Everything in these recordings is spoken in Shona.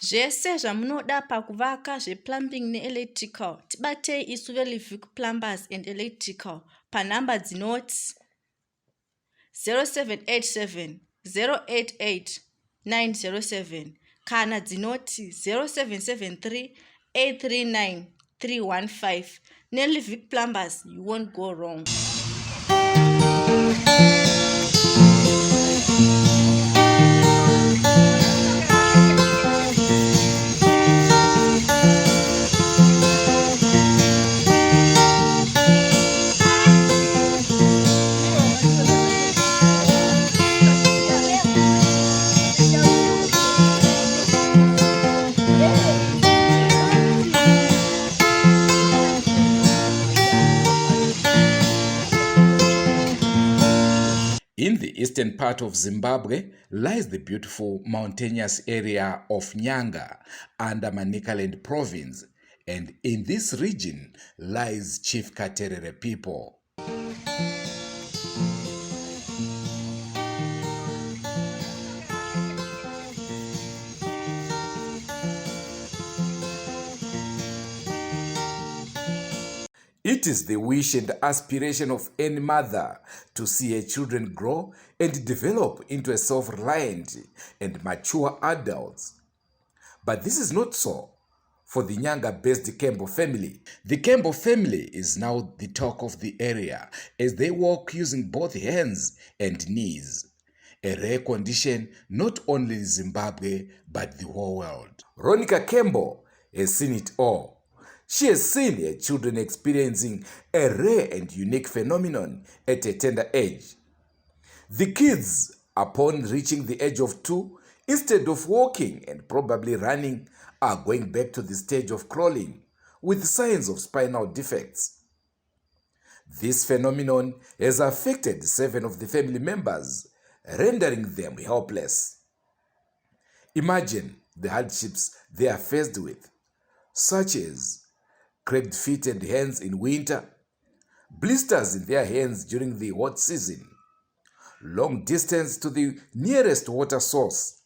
Zvese zvamunoda pakuvaka zveplumbing neelectrical tibatei isu veLivic Plumbers and Electrical panhamba dzinoti 0787 088 907 kana dzinoti 0773 839 315. NeLivic Plumbers, you won't go wrong. In the eastern part of Zimbabwe lies the beautiful mountainous area of Nyanga under Manicaland province, and in this region lies Chief Katerere people. It is the wish and aspiration of any mother to see her children grow and develop into a self-reliant and mature adults. But this is not so for the Nyanga-based Kembo family. The Kembo family is now the talk of the area as they walk using both hands and knees, a rare condition not only in Zimbabwe but the whole world. Ronica Kembo has seen it all. She has seen her children experiencing a rare and unique phenomenon at a tender age. The kids, upon reaching the age of 2, instead of walking and probably running, are going back to the stage of crawling with signs of spinal defects. This phenomenon has affected 7 of the family members, rendering them helpless. Imagine the hardships they are faced with, such as cracked feet and hands in winter, blisters in their hands during the hot season, long distance to the nearest water source,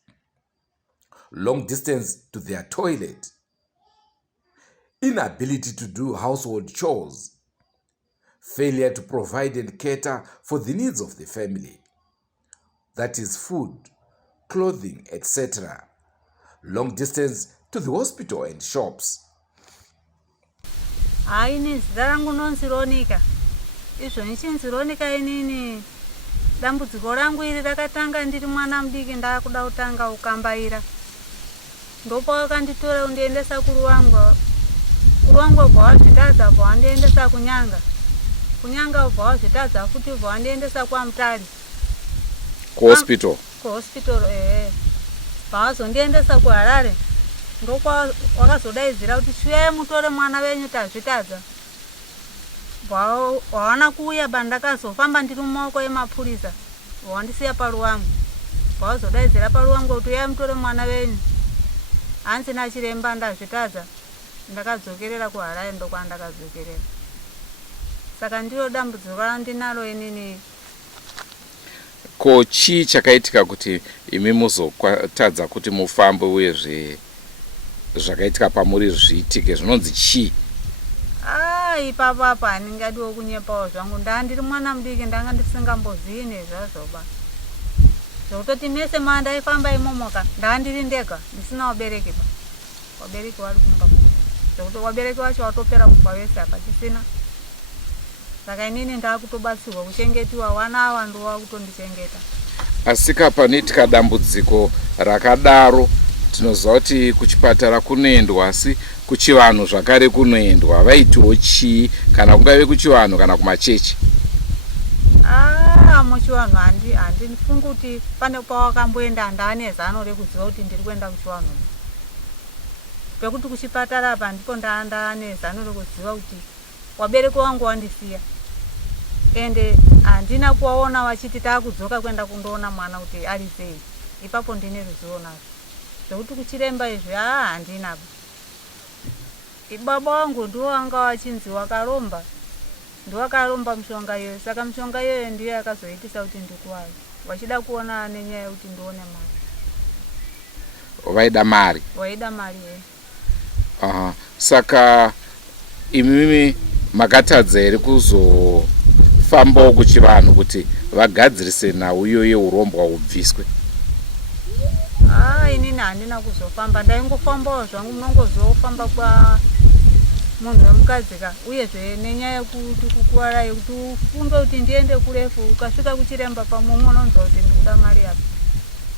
long distance to their toilet, inability to do household chores, failure to provide and cater for the needs of the family, that is food, clothing, etc., long distance to the hospital and shops. Aini zarangu nonzi Ronica. Izvo nichinzi Ronica inini. Dambudziko rangu iri rakatanga ndiri mwana mudiki ndakuda kutanga ukambaira. Ndopa wakanditora undiendesa kuruwangu. Kuruwangu kwazvitadza kwawandiendesa kunyanga. Kunyanga kwazvitadza futi kwawandiendesa kwaMutare. Hospital. Hospital Pazondiendesa kuHarare. Ndokwa wakazodaidzira kuti shuya mutore mwana wenyu tazvitadza. Wawana kuuya bandakazofamba ndiri mumaoko emapurisa. Wandisiya paruwangu. Wazodaidzira paruwangu kuti uya mutore mwana wenyu. Hansina chiremba ndazvitadza. Ndakadzokerera kuHarare ndokwandakadzokerera. Saka ndiro dambudziko randinaro inini. Ko chii chakaitika kuti imi muzotadza kuti mufambe uye zvakaitika pamuri zviitike zvinonzi chii? Ipapa handingadiwo kunyepawo zvangu. Ndandiri mwana mudiki ndanga ndisingambozivi nezvazvoba. Zvokutoti mese mandaifamba imomoka ndandiri ndega ndisina wabereki ba. Wabereki vari kumba. Zvokuti wabereki vacho watopera kufa vese apa tisina. Saka inini ndakutobatsirwa kuchengetiwa wana ava ndova kutondichengeta. Asika panoitika dambudziko rakadaro tinoziva kuti kuchipatara kunoendwa, asi kuchivanhu zvakare kunoendwa. Vaitiwo chii, kana kungave kuchivanhu kana kumachechi? Muchivanhu handifungi kuti pane pawakamboenda ndane zano rekuziva kuti ndiri kuenda kuchivanhu. Pekuti kuchipatara apa ndipo ndane zano rekuziva kuti wabereki wangu wandisiya. Ende handina kuwaona vachiti taakudzoka kuenda kundoona mwana kuti ari sei. Ipapo ndine ruzivo nazvo. Zvokuti kuchiremba izvi handina. Baba wangu ndiwo anga wachinzi wakaromba. Ndiwakaromba mishonga iyoyo. Saka mishonga iyoyo ndiyo yakazoitisa kuti ndikuware. Vachida kuona nenyaya yekuti ndione mwana. vaida mari. Vaida mari. Aha. Saka imimi makatadza here kuzofambawo kuchivanhu kuti vagadzirise nhau iyoyo urombwa ubviswe? Inini handina kuzofamba, ndaingofambawo zvangu munongozofamba kwa munhu wemukadzika, uyezve nenyaya yekuti kukuwara yekuti ufunge kuti ndiende kurefu, ukasvika kuchiremba pamwe unonzwa kuti ndikuda mari yapo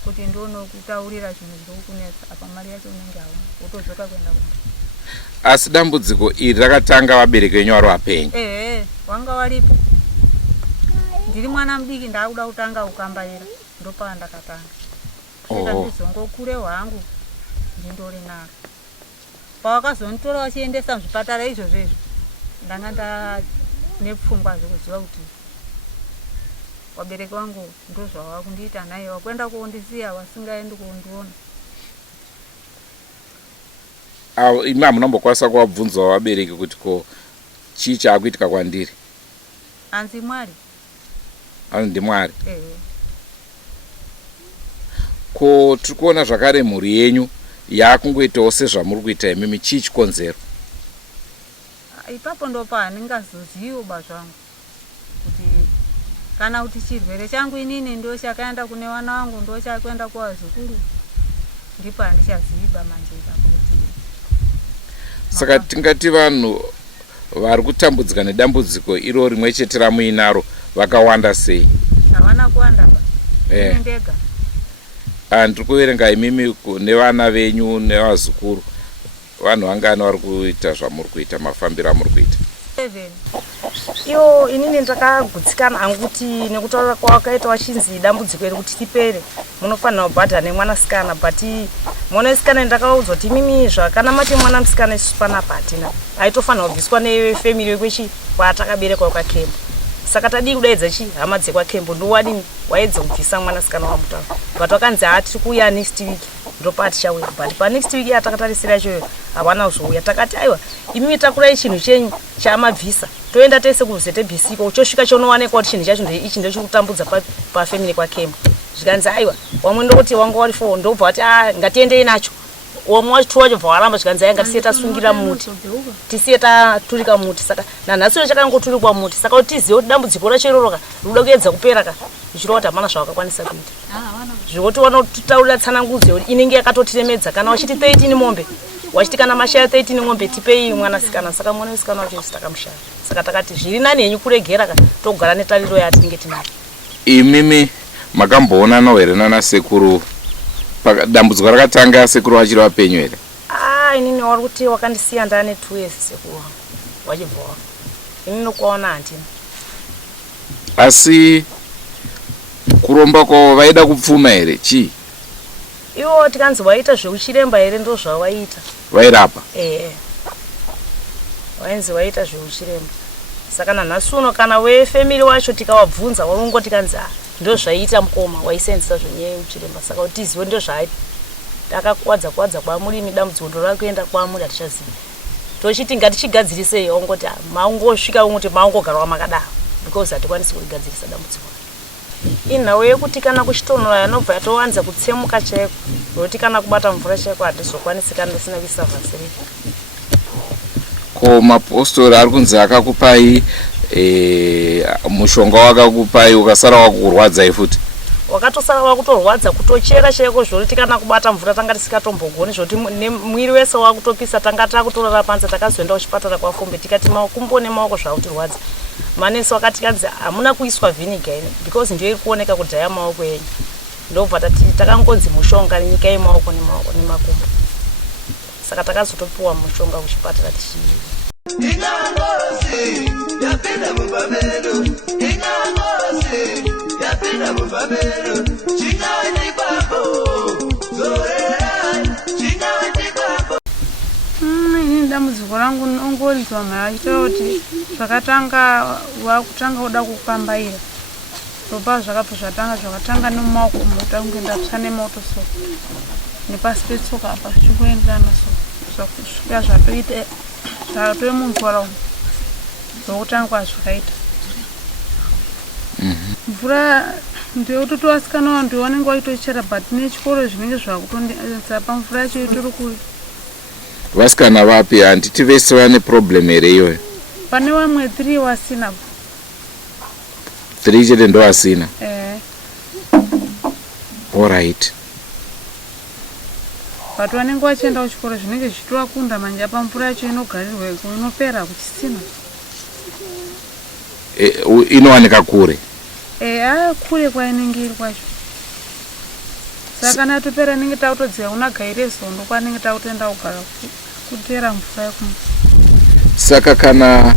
kuti ndionokutaurira chinhu zviri kukunetsa, apa mari yacho unenge hauna, wotodzoka kuenda kumba. Asi dambudziko iri rakatanga vabereki venyu vari vapenyu? Wanga waripo. Ndiri mwana mudiki ndakuda kutanga kukambaira, ndopandakatanga. Ndizongokure hwangu ndindori naro. Pawakazonitora wachiendesa muzvipatara izvozvo izvo, ndanga nepfungwa zvekuziva kuti wabereki wangu ndozvava kundiita naye, wakuenda kundisiya wasingaendi kundiona. Imi hamunambokwanisa kuvabvunzawo vabereki kuti ko chii chaakuitika kwandiri? Hanzi Mwari. Hanzi ndiMwari. Ko tiri kuona zvakare mhuri yenyu yakungoitawo sezvamuri kuita imimi, chii chikonzero? Ipapo ndo pahandingazoziviwo bazvangu kuti kana kuti chirwere changu inini ndo chakaenda kune vana vangu, ndo chakuenda kuvazukuru, ndipo handichaziviba manje kuti. Saka tingati vanhu vari kutambudzika nedambudziko iro rimwe chete ramuinaro vakawanda sei? Havana kuwanda pa ndega. Ndiri kuverenga imimi nevana venyu nevazukuru, vanhu vangani vari kuita zvamuri kuita, mafambiro amuri kuita? 7. Iyo inini ndakagutsikana hangu kuti nekutaura kwawakaita wachinzi dambudziko iri kuti tipere munofanira kubhadhara nemwanasikana, but mwanasikana ndakaudzwa kuti imimi zvakana mati mwana musikana isusu panapa hatina, aitofanira kubviswa nefemiri yekwechi kwatakaberekwa kwakembo. Saka tadi kudaidza hama dzekwakembo ndowadini waedza kubvisa mwanasikana wamutaura, but wakanzi tiri kuuya next week ndopati chauya, but panext week yatakatarisira ichoyo havana kuzouya. Takati aiwa imimi takurai chinhu chenyu chamabvisa, toenda tese kuZBC ko uchosvika chonowanikwa kuti chinhu chacho ndeichi ndochikutambudza pafemiri kwakembo. Zvikanzi aiwa wamwe ndokuti wanga wari 4 ndobva ati ngatiendei nacho, wamwe wacho wacho bva waramba. Zvikanzi ngasiye tasungira muti, tisiye taturika muti. Saka nanhasi chakangoturikwa muti, saka kuti tizive kuti dambudziko racho iroroka rinoda kuedza kupera ka zvichirova kuti hamana zvawakakwanisa kuita, zvekuti wanotaurira tsanangudzo yekuti inenge yakatotiremedza. Kana wachiti 13 mombe, wachiti kana mashaya 13 mombe tipei mwanasikana. Saka mwanasikana wacho isi takamushaya. Saka takati zviri nani henyu kuregera ka togara netariro yatinenge tinayo. Imimi makamboonanawo here nana sekuru dambudziko rakatanga sekuru vachiri vapenyu here? Inini wari kuti wakandisiya ndane 2 years sekuru wangu wachibva wako, inini nokuwaona handina. Asi kuromba kwavo vaida kupfuma here, chii? Iwo tikanzi waita zveuchiremba here ndo zvawaita. Vairapa? Wainzi waita zveuchiremba. Saka nanhasi uno kana wefemiri wacho tikawabvunza warungoti kanzi ndo zvaiita mukoma waisenzesa zvenyaya yeuchiremba. Saka kuti tizive ndo zvaaita, takakwadza kwamuri dambudziko ndo rakuenda kwamuri hatichazivi. Tochiti ngatichigadzirisei, ongoti maungosvika ungoti maungogarwa makadaro, because hatikwanisi kuligadzirisa dambudziko. Inhau yekuti kana kuchitonhora yanobva yatowanza kutsemuka chaiko, nokuti kana kubata mvura chaiko hatizokwanisi kana tisina kuisa vhasiri. Ko mapostori ari kunzi akakupai mushonga wakakupai ukasara wakurwadzai futi? Wakatosara wakutorwadza kutochera chaiko zvokuti kana kubata mvura tanga tisingatombogoni, zvokuti mwiri wese wakutopisa. Tanga takutorara panze, takazoenda kuchipatara kwaFumbe tikati makumbo nemaoko zvakutirwadza. Manesi wakati kanzi hamuna kuiswa vhiniga ini because ndio iri kuoneka kudhaya maoko enyu, ndobva takangonzi mushonga nyika yemaoko nemakumbo. Saka takazotopiwa mushonga kuchipatara tichiiva. Dambudziko rangu ongoridzwa mharaita kuti zvakatanga wakutanga kuda kukambaira, ropa zvakabva zvakatanga nemumaoko mutange ndatsva nemoto so nepasi petsoka apa zvichikuenderana so kusvika zvatoita zvatoemumvura umu zvokutanga kwazvakaita. Mvura ndeuti vasikana vantu vanenge vaitochera but nechikoro zvinenge zvakutondisa pamvura yacho itori kuri. Vasikana vapi? Handiti vese vane problem here iyoyo? Pane vamwe 3 vasina. 3 chete ndo vasina? Alright. But vanenge vachienda kuchikoro zvinenge zvichitovakunda manje pamvura yacho inogarirwa inopera kuchisina. Inowanika kure? Kure kwainenge iri kwacho. Saka kana topera ninge tautodziya unagaire zondo kwanenge tautoenda kugara kutera mvura yekumwe. Saka kana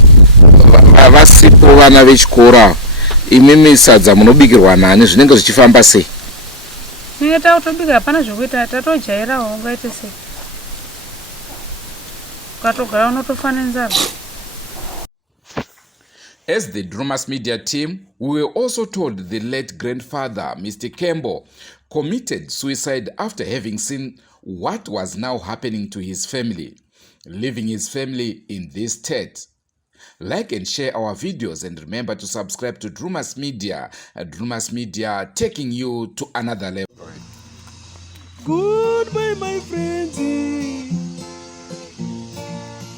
vasipo vana vechikora, imimi sadza munobikirwa nani? Zvinenge zvichifamba sei? Ninge tautobika hapana zvokuita, tatojairawo ungaite sei. Ukatogara unotofa nenzara. As the Drewmas media team, we were also told the late grandfather, Mr. Campbell, committed suicide after having seen what was now happening to his family, leaving his family in this state. Like and share our videos and remember to subscribe to Drewmas Media. Drewmas Media taking you to another level. Goodbye, my friends.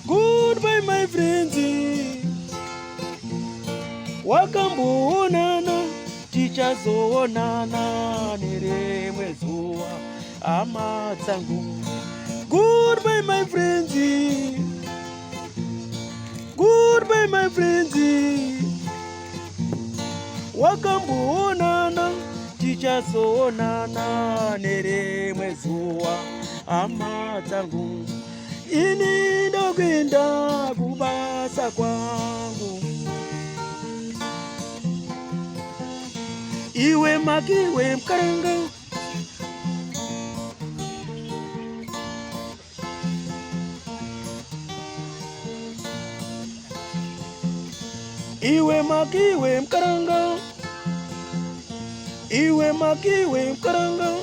Goodbye, my friends. Wakamboonana tichazoonana nerimwe zuva hama dzangu. Goodbye, my friends. Goodbye, my friends. Wakamboonana tichazoonana nerimwe zuva hama dzangu. Ini ndokwenda kubasa kwangu. Iwe makiwe mkaranga. Iwe makiwe mkaranga. Iwe makiwe mkaranga.